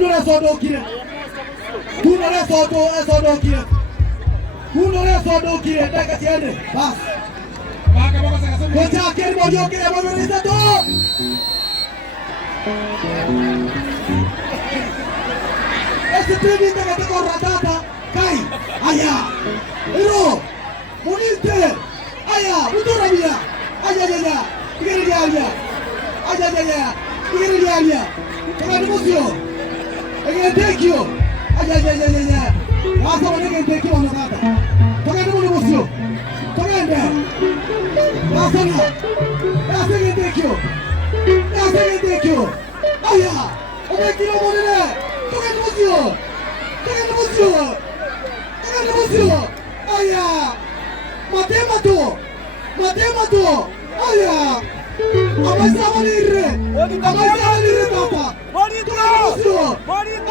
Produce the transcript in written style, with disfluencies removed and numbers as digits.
Kunore sodo kire. Kunore sodo kire. Taka tiende. Bas. Kocha kiri mojo kire mojo ni satu. Esipidi taka taka ratata. Kai. Aya. Iro. Muninte. Aya. Butura dia. Aya. Kiri dia. Aya. Kiri dia. Kaya musio. Again, thank you. Aya. Asa wanaga thank you wanataka. Kaya musio. Kaya Asana. Asana thank you. Aya. Omekiro monene. Kaya musio. Aya. Matemato. Aya. Amasamalire tata. Bonito. Bonito.